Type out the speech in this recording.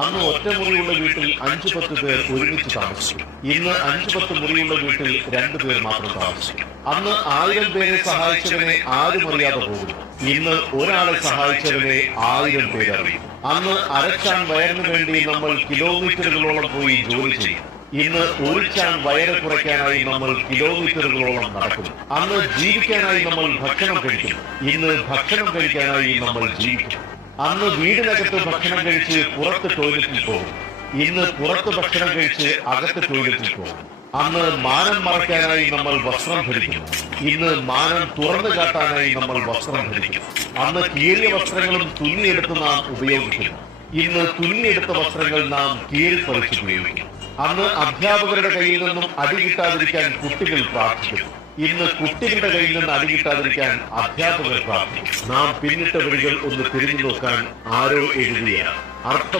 അന്ന് ഒറ്റമുറിയുള്ള വീട്ടിൽ 5-10 പേർ ഒരുമിച്ച് താമസിച്ചു. ഇന്ന് 5-10 മുറിയുള്ള വീട്ടിൽ 2 പേർ മാത്രം താമസിച്ചു. അന്ന് 1000 പേരെ സഹായിച്ചവനെ ആരും അറിയാതെ പോകുന്നു. ഇന്ന് ഒരാളെ സഹായിച്ചവനെ 1000 പേരറിയും. അന്ന് അരച്ചാൻ വയറിന് വേണ്ടി നമ്മൾ കിലോമീറ്ററുകളോളം പോയി ജോലി ചെയ്യും. ഇന്ന് ഒരു ചാൻ വയറ് കുറയ്ക്കാനായി നമ്മൾ കിലോമീറ്ററുകളോളം നടക്കുന്നു. അന്ന് ജീവിക്കാനായി നമ്മൾ ഭക്ഷണം കഴിക്കുന്നു. ഇന്ന് ഭക്ഷണം കഴിക്കാനായി നമ്മൾ ജീവിക്കും. അന്ന് വീടിനകത്ത് ഭക്ഷണം കഴിച്ച് പുറത്ത് ടോയ്ലറ്റിൽ പോകും. ഇന്ന് പുറത്ത് ഭക്ഷണം കഴിച്ച് അകത്ത് ടോയ്ലറ്റിൽ പോകും. അന്ന് മാനം മറയ്ക്കാനായി നമ്മൾ വസ്ത്രം ധരിക്കുന്നു. ഇന്ന് മാനം തുറന്നു കാട്ടാനായി നമ്മൾ വസ്ത്രം ധരിക്കുന്നു. അന്ന് കീറിയ വസ്ത്രങ്ങളും തുന്നിയെടുത്ത് നാം ഉപയോഗിക്കുന്നു. ഇന്ന് തുന്നിയെടുത്ത വസ്ത്രങ്ങൾ നാം കീറിപ്പറിച്ച് ഉപയോഗിക്കുന്നു. അന്ന് അധ്യാപകരുടെ കയ്യിൽ നിന്നും അടി കിട്ടാതിരിക്കാൻ കുട്ടികൾ പ്രാർത്ഥിക്കുന്നു. ഇന്ന് കുട്ടികളുടെ കയ്യിൽ നിന്ന് അടി കിട്ടാതിരിക്കാൻ അധ്യാപകർ പ്രാർത്ഥിക്കും. നാം പിന്നിട്ട വരികൾ ഒന്ന് തിരിഞ്ഞു നോക്കാൻ ആരോ എഴുതിയ അർത്ഥ